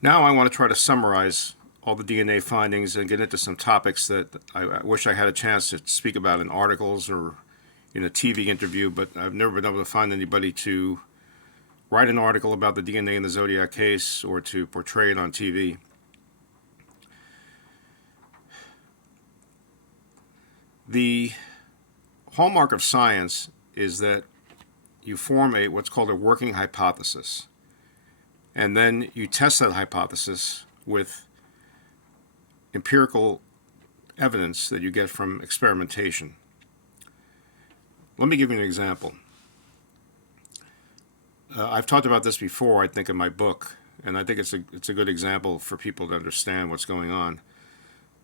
Now I want to try to summarize all the DNA findings and get into some topics that I wish I had a chance to speak about in articles or in a TV interview, but I've never been able to find anybody to write an article about the DNA in the Zodiac case or to portray it on TV. The hallmark of science is that you form what's called a working hypothesis, and then you test that hypothesis with empirical evidence that you get from experimentation. Let me give you an example. I've talked about this before, I think, in my book, and I think it's a good example for people to understand what's going on.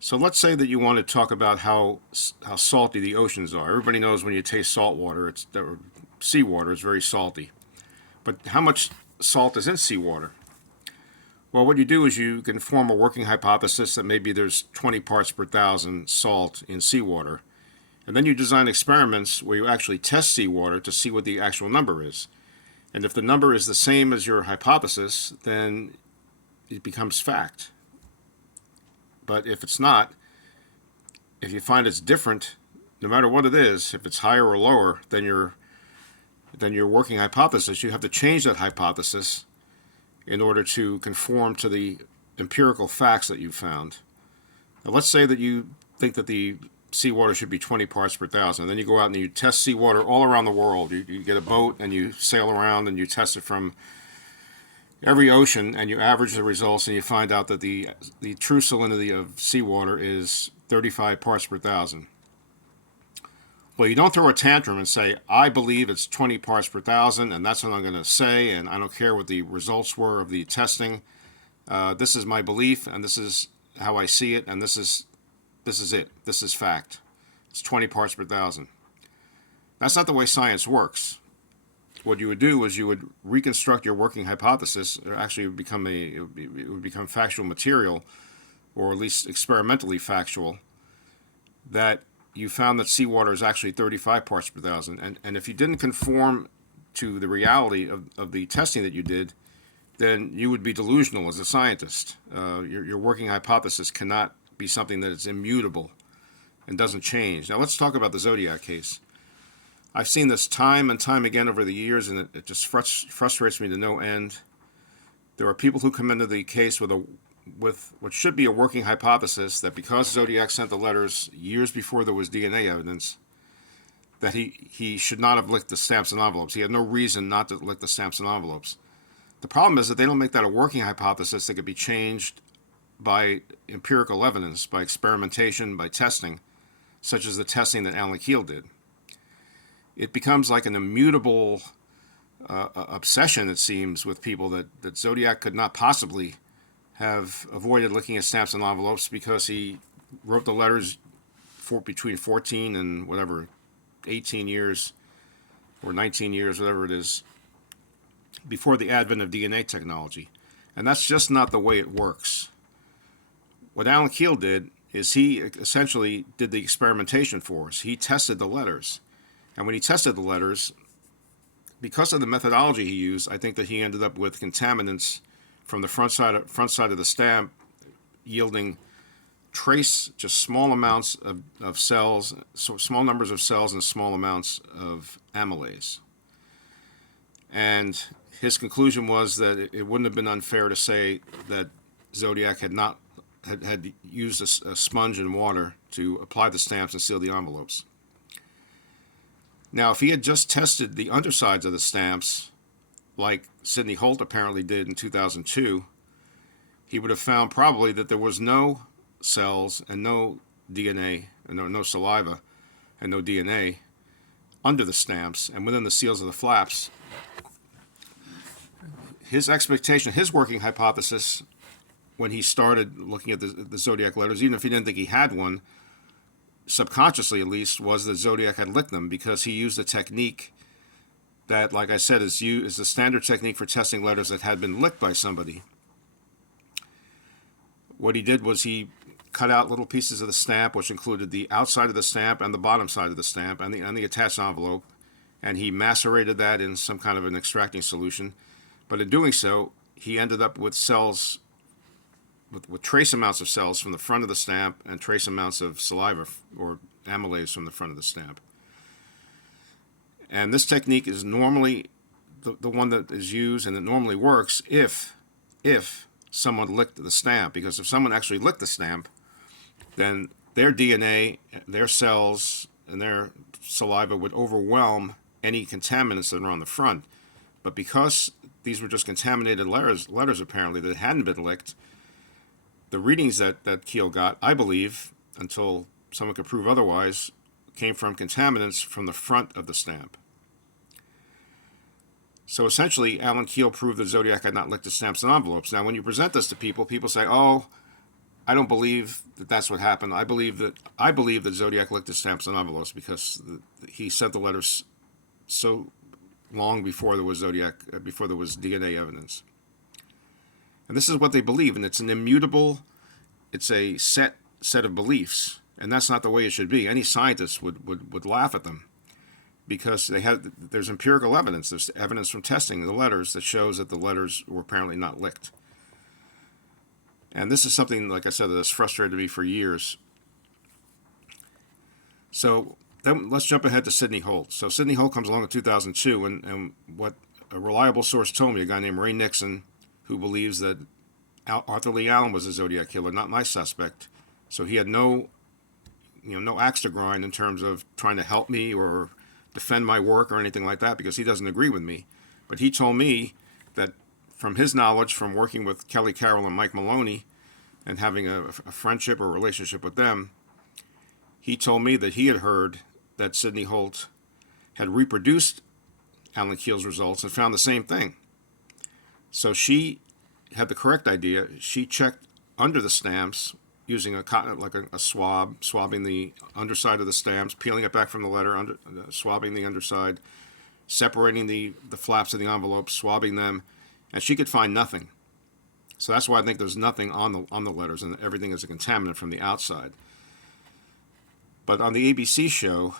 So let's say that you want to talk about how salty the oceans are. Everybody knows when you taste salt water, seawater is very salty. But how much salt is in seawater? Well, what you do is you can form a working hypothesis that maybe there's 20 parts per thousand salt in seawater. And then you design experiments where you actually test seawater to see what the actual number is. And if the number is the same as your hypothesis, then it becomes fact. But if it's not, if you find it's different, no matter what it is, if it's higher or lower than your working hypothesis, you have to change that hypothesis in order to conform to the empirical facts that you found. Now, let's say that you think that the seawater should be 20 parts per thousand. Then you go out and you test seawater all around the world. You get a boat and you sail around and you test it from every ocean, and you average the results, and you find out that the true salinity of seawater is 35 parts per thousand. Well, you don't throw a tantrum and say, I believe it's 20 parts per thousand, and that's what I'm going to say, and I don't care what the results were of the testing. This is my belief, and this is how I see it, and this is it. This is fact. It's 20 parts per thousand. That's not the way science works. What you would do is you would reconstruct your working hypothesis, or actually it would become factual material, or at least experimentally factual, that you found that seawater is actually 35 parts per thousand. And if you didn't conform to the reality of the testing that you did, then you would be delusional as a scientist. Your working hypothesis cannot be something that is immutable and doesn't change. Now let's talk about the Zodiac case. I've seen this time and time again over the years, and it just frustrates me to no end. There are people who come into the case with what should be a working hypothesis that because Zodiac sent the letters years before there was DNA evidence, that he should not have licked the stamps and envelopes. He had no reason not to lick the stamps and envelopes. The problem is that they don't make that a working hypothesis that could be changed by empirical evidence, by experimentation, by testing, such as the testing that Alan Kjell did. It becomes like an immutable obsession, it seems, with people that Zodiac could not possibly have avoided looking at stamps and envelopes because he wrote the letters between 14 and whatever, 18 years or 19 years, whatever it is, before the advent of DNA technology. And that's just not the way it works. What Alan Kjell did is he essentially did the experimentation for us. He tested the letters. And when he tested the letters, because of the methodology he used, I think that he ended up with contaminants from the front side of the stamp yielding just small amounts of cells, so small numbers of cells and small amounts of amylase. And his conclusion was that it wouldn't have been unfair to say that Zodiac had used a sponge and water to apply the stamps and seal the envelopes. Now, if he had just tested the undersides of the stamps, like Sidney Holt apparently did in 2002, he would have found probably that there was no cells and no DNA, and no saliva and no DNA under the stamps and within the seals of the flaps. His expectation, his working hypothesis, when he started looking at the Zodiac letters, even if he didn't think he had one, subconsciously at least, was that Zodiac had licked them because he used a technique that, like I said, is the standard technique for testing letters that had been licked by somebody. What he did was he cut out little pieces of the stamp, which included the outside of the stamp and the bottom side of the stamp and the attached envelope, and he macerated that in some kind of an extracting solution. But in doing so, he ended up with cells with trace amounts of cells from the front of the stamp and trace amounts of saliva or amylase from the front of the stamp. And this technique is normally the one that is used, and it normally works if someone licked the stamp, because if someone actually licked the stamp, then their DNA, their cells, and their saliva would overwhelm any contaminants that are on the front. But because these were just contaminated letters apparently that hadn't been licked, the readings that Kjell got, I believe, until someone could prove otherwise, came from contaminants from the front of the stamp. So essentially, Alan Kjell proved that Zodiac had not licked the stamps and envelopes. Now, when you present this to people, people say, "Oh, I don't believe that that's what happened. I believe that Zodiac licked the stamps and envelopes because he sent the letters so long before there was before there was DNA evidence." And this is what they believe, and it's an immutable, it's a set of beliefs, and that's not the way it should be. Any scientist would laugh at them, because there's empirical evidence. There's evidence from testing the letters that shows that the letters were apparently not licked. And this is something, like I said, that has frustrated me for years. So then let's jump ahead to Sidney Holt. So Sidney Holt comes along in 2002, and what a reliable source told me, a guy named Ray Nixon, who believes that Arthur Lee Allen was a Zodiac killer, not my suspect. So he had no axe to grind in terms of trying to help me or defend my work or anything like that, because he doesn't agree with me. But he told me that from his knowledge from working with Kelly Carroll and Mike Maloney and having a friendship or relationship with them, he told me that he had heard that Sidney Holt had reproduced Alan Kjell's results and found the same thing. So she had the correct idea. She checked under the stamps using a cotton, like a swab, swabbing the underside of the stamps, peeling it back from the letter, swabbing the underside, separating the flaps of the envelope, swabbing them, and she could find nothing. So that's why I think there's nothing on the letters, and everything is a contaminant from the outside. But on the ABC show,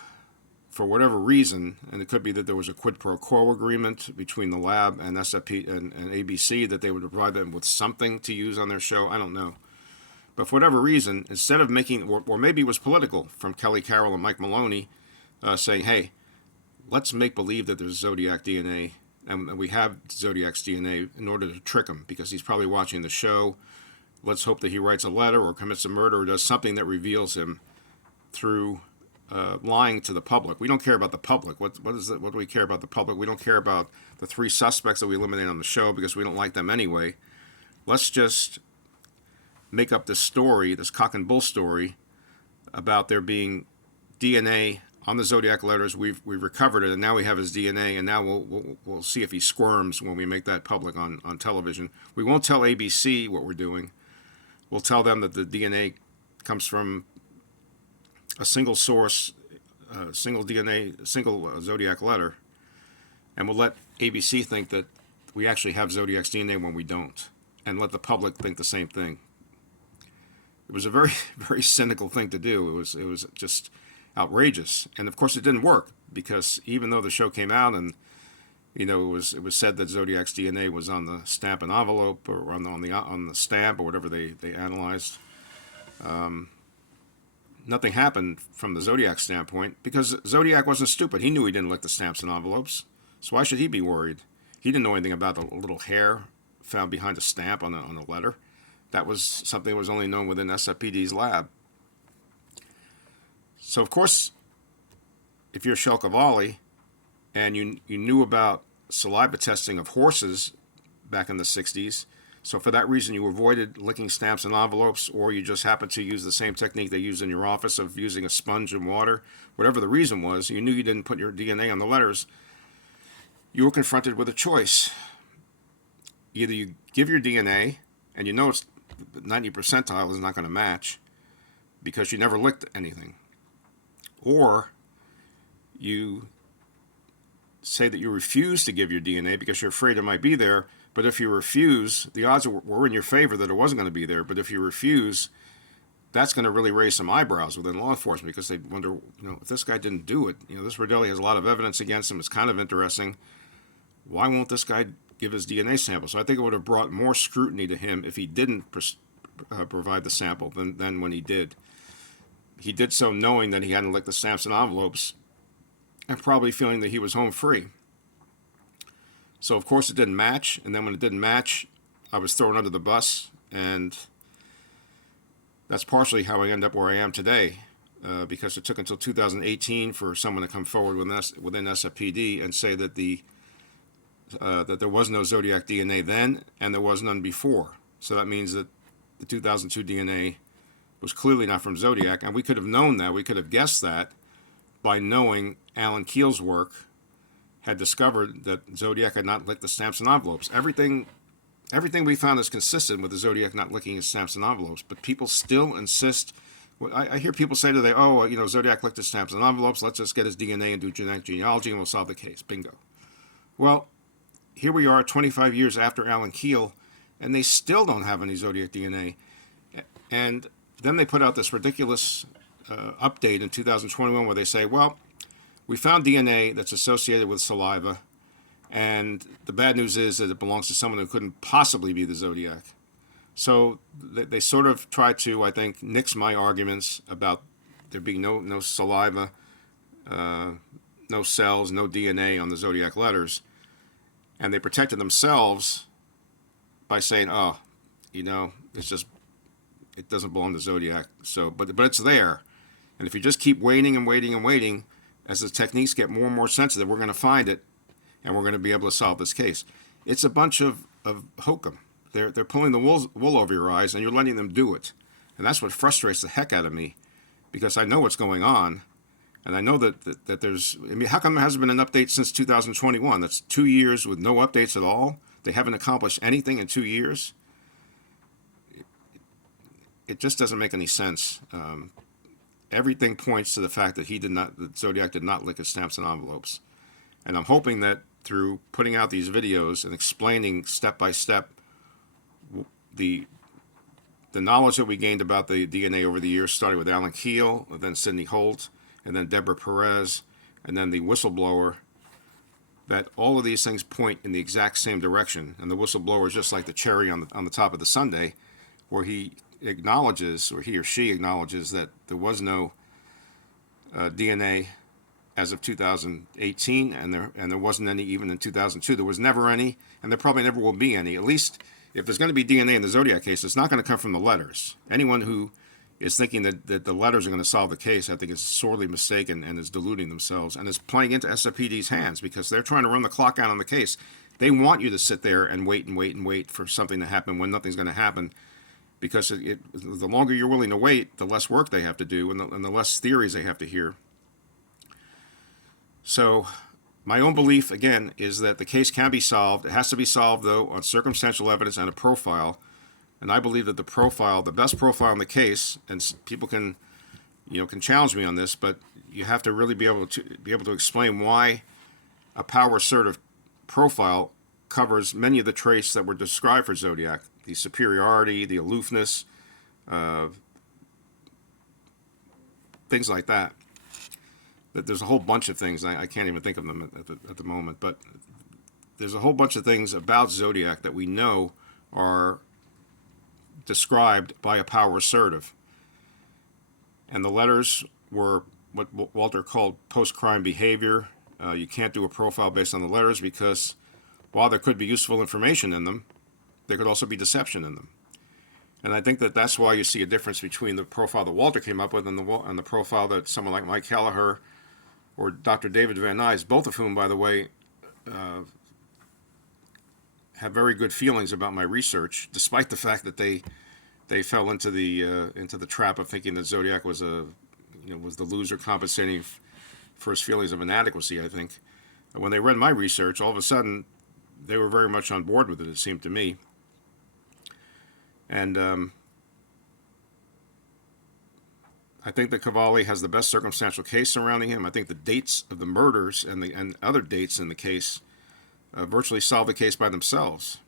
for whatever reason, and it could be that there was a quid pro quo agreement between the lab and SFP and ABC that they would provide them with something to use on their show, I don't know. But for whatever reason, instead of making, or maybe it was political from Kelly Carroll and Mike Maloney, saying, "Hey, let's make believe that there's Zodiac DNA, and we have Zodiac's DNA in order to trick him, because he's probably watching the show. Let's hope that he writes a letter or commits a murder or does something that reveals him through lying to the public. We don't care about the public. What do we care about the public? We don't care about the 3 suspects that we eliminate on the show because we don't like them anyway. Let's just make up this story, this cock and bull story, about there being DNA on the Zodiac letters. We've recovered it, and now we have his DNA, and now we'll see if he squirms when we make that public on television. We won't tell ABC what we're doing. We'll tell them that the DNA comes from a single source, single DNA, single Zodiac letter, and we'll let ABC think that we actually have Zodiac's DNA when we don't, and let the public think the same thing. It was a very, very cynical thing to do. It was just outrageous, and of course it didn't work, because even though the show came out and it was said that Zodiac's DNA was on the stamp and envelope, or on the stamp, or whatever they analyzed, nothing happened from the Zodiac standpoint, because Zodiac wasn't stupid. He knew he didn't lick the stamps and envelopes, so why should he be worried? He didn't know anything about the little hair found behind a stamp on a letter. That was something that was only known within SFPD's lab. So of course, if you're Kjell Qvale and you knew about saliva testing of horses back in the 60s, so for that reason you avoided licking stamps and envelopes, or you just happened to use the same technique they used in your office of using a sponge and water, whatever the reason was, you knew you didn't put your DNA on the letters, you were confronted with a choice. Either you give your DNA, and it's 90 percentile is not going to match because you never licked anything, or you say that you refuse to give your DNA because you're afraid it might be there. But if you refuse, the odds were in your favor that it wasn't going to be there. But if you refuse, that's going to really raise some eyebrows within law enforcement, because they wonder, if this guy didn't do it, this Rodelli has a lot of evidence against him. It's kind of interesting. Why won't this guy give his DNA sample? So I think it would have brought more scrutiny to him if he didn't provide the sample than when he did. He did so knowing that he hadn't licked the stamps and envelopes, and probably feeling that he was home free. So of course it didn't match, and then when it didn't match, I was thrown under the bus, and that's partially how I end up where I am today, because it took until 2018 for someone to come forward within SFPD and say that that there was no Zodiac DNA then, and there was none before. So that means that the 2002 DNA was clearly not from Zodiac, and we could have known that, we could have guessed that by knowing Alan Keel's work had discovered that Zodiac had not licked the stamps and envelopes. Everything we found is consistent with the Zodiac not licking his stamps and envelopes, but people still insist. I hear people say today, oh, Zodiac licked his stamps and envelopes, let's just get his DNA and do genetic genealogy and we'll solve the case. Bingo. Well, here we are 25 years after Alan Keel, and they still don't have any Zodiac DNA. And then they put out this ridiculous update in 2021 where they say, well, we found DNA that's associated with saliva, and the bad news is that it belongs to someone who couldn't possibly be the Zodiac. So they sort of try to, I think, nix my arguments about there being no saliva, no cells, no DNA on the Zodiac letters, and they protected themselves by saying, oh, it's just, it doesn't belong to Zodiac. So, but it's there, and if you just keep waiting and waiting and waiting, as the techniques get more and more sensitive, we're going to find it, and we're going to be able to solve this case. It's a bunch of hokum. They're pulling the wool over your eyes, and you're letting them do it. And that's what frustrates the heck out of me, because I know what's going on, and I know that there's... I mean, how come there hasn't been an update since 2021? That's 2 years with no updates at all. They haven't accomplished anything in 2 years. It just doesn't make any sense. Everything points to the fact that that Zodiac did not lick his stamps and envelopes. And I'm hoping that through putting out these videos and explaining step by step the knowledge that we gained about the DNA over the years, starting with Alan Keel, then Sidney Holt, and then Deborah Perez, and then the whistleblower, that all of these things point in the exact same direction. And the whistleblower is just like the cherry on the top of the sundae, where he acknowledges, or he or she acknowledges, that there was no DNA as of 2018, and there wasn't any even in 2002. There was never any, and there probably never will be any. At least if there's going to be DNA in the Zodiac case, it's not going to come from the letters. Anyone who is thinking that the letters are going to solve the case, I think is sorely mistaken and is deluding themselves and is playing into SFPD's hands, because they're trying to run the clock out on the case. They want you to sit there and wait and wait and wait for something to happen when nothing's going to happen. Because the longer you're willing to wait, the less work they have to do, and the less theories they have to hear. So my own belief, again, is that the case can be solved. It has to be solved, though, on circumstantial evidence and a profile. And I believe that the best profile in the case, and people can challenge me on this, but you have to really be able to explain why a power assertive profile covers many of the traits that were described for Zodiac. The superiority, the aloofness, things like that. There's a whole bunch of things, I can't even think of them at the moment, but there's a whole bunch of things about Zodiac that we know are described by a power assertive. And the letters were what Walter called post-crime behavior. You can't do a profile based on the letters, because while there could be useful information in them, there could also be deception in them. And I think that's why you see a difference between the profile that Walter came up with and the profile that someone like Mike Kelleher or Dr. David Van Nuys, both of whom, by the way, have very good feelings about my research, despite the fact that they fell into the trap of thinking that Zodiac was was the loser compensating for his feelings of inadequacy. I think when they read my research, all of a sudden they were very much on board with it. It seemed to me. And I think that Qvale has the best circumstantial case surrounding him. I think the dates of the murders and other dates in the case virtually solve the case by themselves.